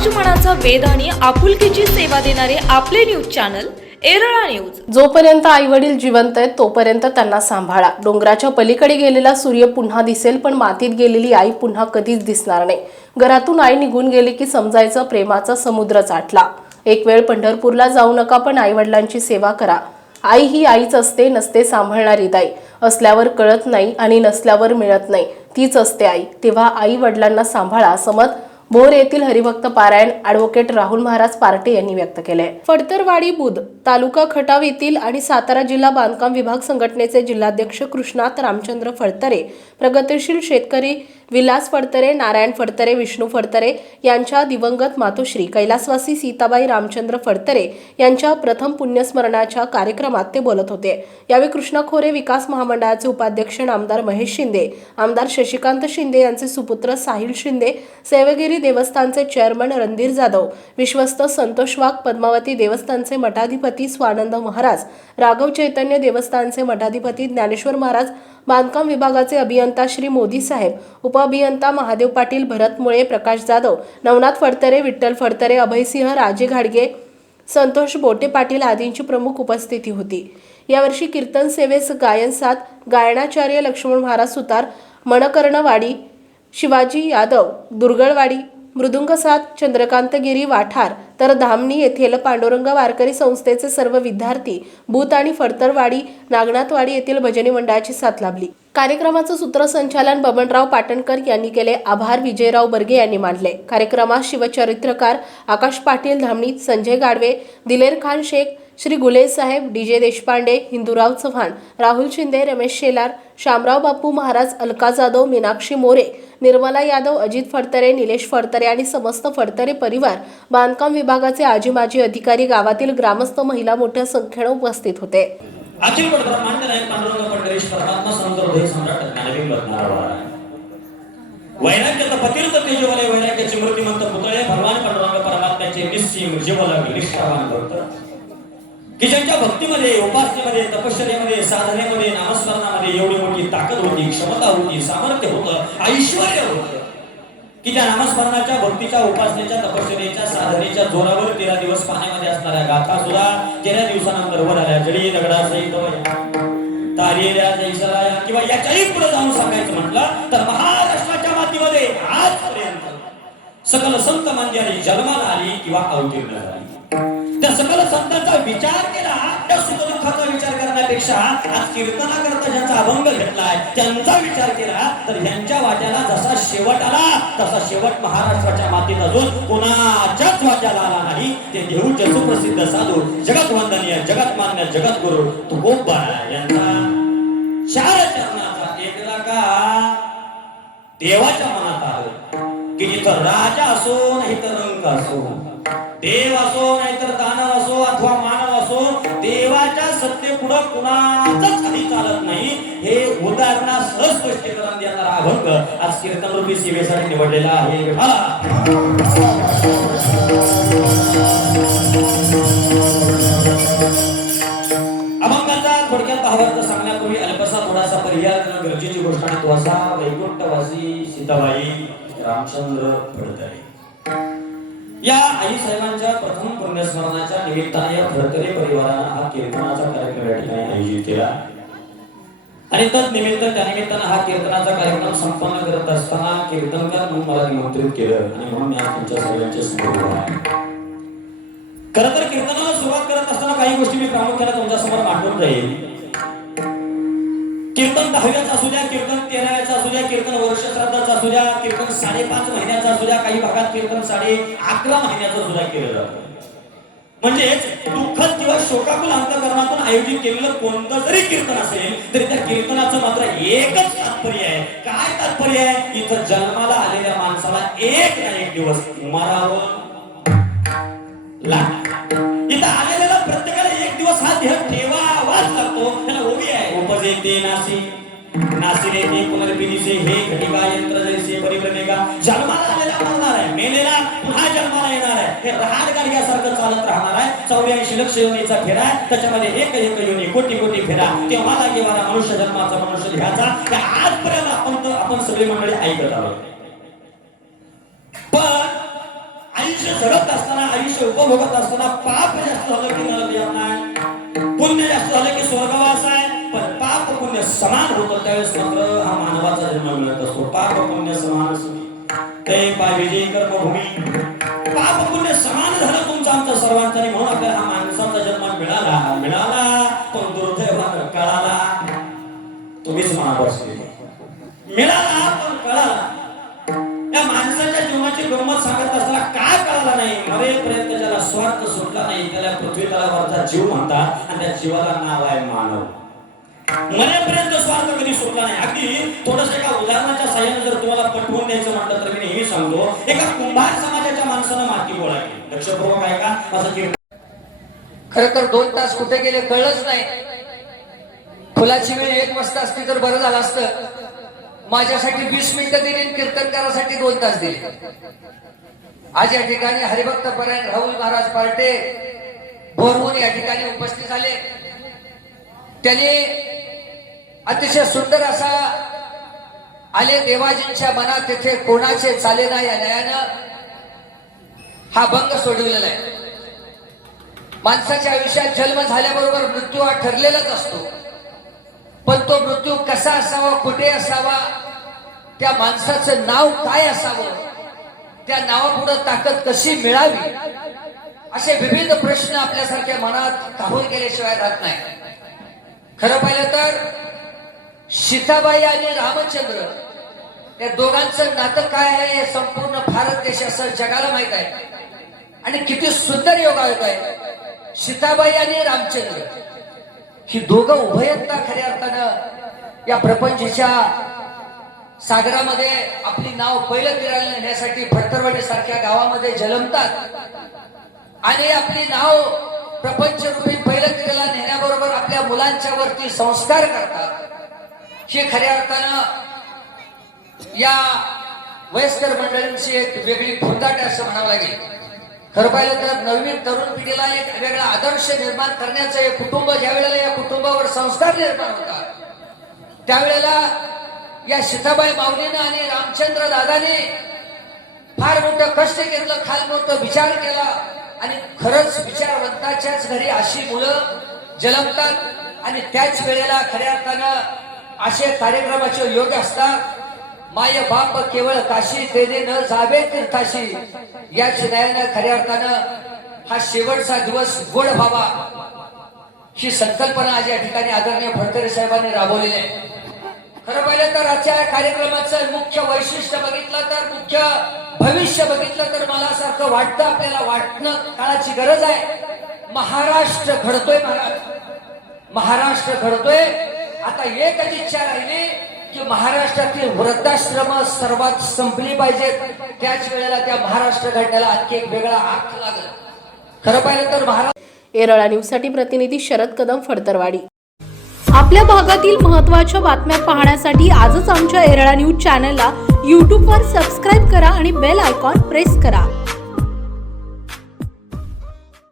समाजमनाचा वेद आणि आपुलकीची सेवा देणारे आपले न्यूज चॅनल एरळा न्यूज. जोपर्यंत आई वडील जिवंत आहेत तोपर्यंत त्यांना सांभाळा. डोंगराच्या पलीकडे गेलेला सूर्य पुन्हा दिसेल पण मातीत गेलेली आई पुन्हा कधीच दिसणार नाही. घरातून आई निघून गेली की समजायचं प्रेमाचा समुद्र चाटला. एक वेळ पंढरपूरला जाऊ नका पण आई वडिलांची सेवा करा. आई ही आईच असते नसते सांभाळणारी दाई असल्यावर कळत नाही आणि नसल्यावर मिळत नाही. तीच असते आई. तेव्हा आई वडिलांना सांभाळा असं मत भोर येथील हरिभक्त पारायण ॲडव्होकेट राहुल महाराज पार्टे यांनी व्यक्त केले. फडतरवाडी बुध तालुका खटाव येथील आणि सातारा जिल्हा बांधकाम विभाग संघटनेचे जिल्हाध्यक्ष कृष्णात रामचंद्र फडतरे प्रगतिशील शेतकरी विलास फडतरे नारायण फडतरे विष्णू फडतरे यांच्या दिवंगत मातोश्री कैलासवासी सीताबाई रामचंद्र फडतरे यांच्या प्रथम पुण्यस्मरणाच्या कार्यक्रमात ते बोलत होते. यावेळी कृष्णा खोरे विकास महामंडळाचे उपाध्यक्ष आमदार महेश शिंदे आमदार शशिकांत शिंदे यांचे सुपुत्र साहिल शिंदे सेवगिरी देवस्थानचे चेअरमन रणधीर जाधव विश्वस्त संतोष वाघ पद्मावती देवस्थानचे मठाधिपती स्वानंद महाराज राघव चैतन्य देवस्थानचे मठाधिपती ज्ञानेश्वर महाराज बांधकाम विभागाचे अभियंता श्री मोदी साहेब उपअभियंता महादेव पाटील भरत मुळे प्रकाश जाधव नवनाथ फडतरे विठ्ठल फडतरे अभयसिंह राजे घाडगे संतोष बोटे पाटील आदींची प्रमुख उपस्थिती होती. यावर्षी कीर्तन सेवेस गायन साथ गायनाचार्य लक्ष्मण महाराज सुतार मनकर्णवाडी शिवाजी यादव दुर्गळवाडी मृदुंग साथ चंद्रकांतगिरी वाठार तर धामणी येथील पांडुरंग वारकरी संस्थेचे सर्व विद्यार्थी भूत आणि फडतरवाडी नागनाथवाडी येथील भजनी मंडळाची साथ लाभली. कार्यक्रमाचं सूत्रसंचालन बबनराव पाटणकर यांनी केले. आभार विजयराव बर्गे यांनी मानले कार्यक्रमात शिवचरित्रकार आकाश पाटील धामणी संजय गाडवे दिलेर खान शेख श्री गुले साहेब डी जे देशपांडे हिंदूराव चव्हाण राहुल शिंदे रमेश शेलार शामराव बापू महाराज अलका जाधव मीनाक्षी मोरे निर्मला यादव अजित फडतरे निलेश फडतरे आणि समस्त फडतरे परिवार बांधकाम विभागाचे आजी माजी अधिकारी गावातील ग्रामस्थ महिला मोठ्या संख्येने उपस्थित होते. वैराग्याचा पतीर्थ तेजवलय वैराग्याची मूर्तिमंत पुतळे भगवान पांडुरंग परमात्म्याचे निश्चिम जीवलग निष्ठावान भक्त. की ज्यांच्या भक्तीमध्ये उपासनेमध्ये तपश्चर्यामध्ये साधनेमध्ये नामस्मरणामध्ये एवढी मोठी ताकद होती क्षमता होती सामर्थ्य होतं ऐश्वर होतं की त्या नामस्मरणाच्या भक्तीच्या उपासनेच्या तपश्चर्याच्या साधनेच्या जोरावर तेरा दिवस पाण्यामध्ये असणाऱ्या गाथा सुद्धा तेरा दिवसानंतर वर आल्या जडी दगडा सहित तारेल्या जैसराया. किंवा याच्याही पुढे जाऊन सांगायचं म्हटलं तर महाराष्ट्राच्या मातीमध्ये आजपर्यंत सकल संत मांजारी जन्माला आली किंवा अवतीर्ण झाली. त्या सकल संतांचा विचार केला त्या सुखदुःखाचा विचार करण्यापेक्षा आज कीर्तनाकरता ज्यांचा अभंग घेतलाय त्यांचा विचार केला तर ह्यांच्या वाट्याला जसा शेवट आला तसा शेवट महाराष्ट्राच्या मातीत अजून कोणाच्याच वाट्याला आला नाही. ते देहूचे सुप्रसिद्ध साधू जगत वंदनीय जगत मान्य जगत गुरु तुकोबा यांचा. चार चरणाचा एकला का देवाच्या मनात आलं की जिथं राजा असो नाही तर रंग असो देव असो नाहीतर दानव असो अथवा मानव असो देवाच्या सत्ते पुढे कुणाचंच काही चालत नाही. हे उदाहरणासह स्पष्टीकरण देणारा अभंग आज कीर्तन रूपी सेवेसाठी निवडलेला आहे. अभंगाचा थोडक्यात भावार्थ सांगण्यापूर्वी अल्पसा थोडासा पर्याय करणं गरजेची गोष्ट आणि तो असा वैकुंठवासी सीताबाई रामचंद्र फडतरे या आई साहेबांच्या प्रथम पुण्यस्मरणाच्या निमित्ताने या फडतरे परिवारानं हा कीर्तनाचा कार्यक्रम या ठिकाणी आयोजित केला. आणि तद निमित्त त्या निमित्तानं हा कीर्तनाचा कार्यक्रम संपन्न करत असताना कीर्तनकार म्हणून मला निमंत्रित केलं आणि म्हणून मी आज तुमच्या सगळ्यांच्या समोर आहे. खरं तर कीर्तनाला सुरुवात करत असताना काही गोष्टी मी प्रामुख्याने तुमच्यासमोर मांडून जाईल. कीर्तन दहाव्याचा असू द्या कीर्तन तेराव्याचा असू द्या कीर्तन वर्ष श्राद्धाचा असू द्या कीर्तन साडेपाच महिन्याचा असू द्या काही भागात कीर्तन साडे अकरा महिन्याचं सुद्धा केलं जातं म्हणजेच दुःखद किंवा शोकाकुल अंतकरणातून आयोजित केलेलं कोणतं जरी कीर्तन असेल तरी त्या कीर्तनाचं मात्र एकच तात्पर्य आहे. काय तात्पर्य आहे? इथं जन्माला आलेल्या माणसाला एक ना एक दिवस मरावं लागतं. इथं आलेल्याला प्रत्येकाला एक दिवस हा देह ठेवावाच लागतो. त्याला जे ते नासी नासिरे ते पुनर्पिनीचे हे घटिका यंत्र जैसे परिप्रमेका जन्माला आलेला मरणार आहे. मेलेला पुन्हा जन्माला येणार आहे. हे रहाड गाडग्यासारखं चालत राहणार आहे. चौऱ्याऐंशी लक्ष योनीचा फेरा आहे. त्याच्यामध्ये एक एक योनी कोटी कोटी फेरा. तेव्हा लागेवाला मनुष्य जन्माचा मनुष्य घ्यायचा आजपर्यंत आपण तर आपण सगळी मंडळी ऐकत आहोत. पण आयुष्य जगत असताना आयुष्य उपभोगत असताना पाप जास्त झालं की नरक येत नाही. त्यावेळेस मात्र हा मानवाचा जन्म मिळत असतो. पाप पुण्य समान असतो ते पाहिजे कर्मभूमी. पाप पुण्य समान झालं तुमचं आमचं सर्वांचा. म्हणून आपल्याला हा माणसाचा जन्म मिळाला. मिळाला पण दुर्दैवानं कळाला. तुम्हीच महाराष्ट्र मिळाला पण कळाला. या माणसाच्या जीवनाची गंमत सांगत असताना काय कळाला नाही? मरेपर्यंत ज्याला स्वार्थ सुटला नाही त्याला पृथ्वी तलावरचा जीव म्हणतात. आणि त्या जीवाला नाव आहे मानव. मरेपर्यंत स्वार्थ कधी सुटला नाही. अगदी थोडस एका उदाहरणाच्या सहाय्याने जर तुम्हाला पटवून द्यायचं म्हटलं तर मी नेहमी सांगतो एका कुंभार समाजाच्या माणसानं माती गोळा केली. लक्षपूर्वक आहे का असं कीर्तन खर तर दोन तास कुठे गेले कळलंच नाही. फुलाची वेळ एक वाजता असती तर बरं झालं असतं. माझ्यासाठी वीस मिनिटं दिली आणि कीर्तनकारासाठी दोन तास दिले. आज या ठिकाणी हरिभक्त परायण राहुल महाराज पार्टे बोरवून या ठिकाणी उपस्थित झाले. त्यांनी अतिशय सुंदर असा आले देवाजींच्या मनात तिथे कोणाचे चाले ना या न्यायानं हा भंग सोडविलेला आहे. माणसाच्या आयुष्यात जन्म झाल्याबरोबर मृत्यू हा ठरलेलाच असतो. पण तो मृत्यू कसा असावा कुठे असावा त्या माणसाचं नाव काय असावं त्या नावापुढे ताकद कशी मिळावी असे विविध प्रश्न आपल्यासारख्या मनात काहून केल्याशिवाय राहत नाही. खरं पाहिलं तर सीताबाई आणि रामचंद्र या दोघांचं नातं काय आहे हे संपूर्ण भारत देशासह जगाला माहीत आहे. आणि किती सुंदर योगायोग आहे. सीताबाई आणि रामचंद्र ही दोघं उभयता खऱ्या अर्थानं? या प्रपंचीच्या सागरामध्ये आपली नाव पहिलं तीराला नेण्यासाठी फडतरवाडी सारख्या गावामध्ये जलमतात. आणि आपली नाव प्रपंच रूपी पहिलं तीराला नेण्याबरोबर आपल्या मुलांच्या वरती संस्कार करतात. हे खऱ्या अर्थानं या वयस्कर मंडळींची एक वेगळी फुंदाट असं म्हणावं लागेल. खरं पाहिलं तर नवीन तरुण पिढीला एक वेगळा आदर्श निर्माण करण्याचं हे कुटुंब ज्या वेळेला या कुटुंबावर संस्कार निर्माण होतात त्यावेळेला या सीताबाई माऊलीनं आणि रामचंद्र दादाने फार मोठं कष्ट घेतलं फार मोठं विचार केला आणि खरंच विचारवंताच्याच घरी अशी मुलं जलमतात आणि त्याच वेळेला खऱ्या अर्थानं असे कार्यक्रमाचे योग असतात माय बाप केवळ काशी तेने न जावे तीर्थाशी या चिन्हायानं खऱ्या अर्थानं हा शेवटचा दिवस गोड व्हावा. ही संकल्पना आज या ठिकाणी आदरणीय फडकरे साहेबांनी राबवलेली आहे. खरं पाहिलं तर आजच्या कार्यक्रमाचं मुख्य वैशिष्ट्य बघितलं तर मुख्य भविष्य बघितलं तर मला सारखं वाटतं आपल्याला वाटणं काळाची गरज आहे. महाराष्ट्र घडतोय महाराज. महाराष्ट्र घडतोय. आता एकच इच्छा राहिली की महाराष्ट्रातील वृद्धाश्रम सर्वात संपली पाहिजेत. त्याच वेळेला त्या महाराष्ट्र घडण्याला आणखी एक वेगळा आख लागल. खरं पाहिलं तर महाराष्ट्र एरळा न्यूजसाठी प्रतिनिधी शरद कदम फडतरवाडी. आपल्या भागातील महत्त्वाच्या बातम्या पाहण्यासाठी आजच आमच्या एरळा न्यूज चॅनलला यूट्यूबवर सबस्क्राईब करा आणि बेल आयकॉन प्रेस करा.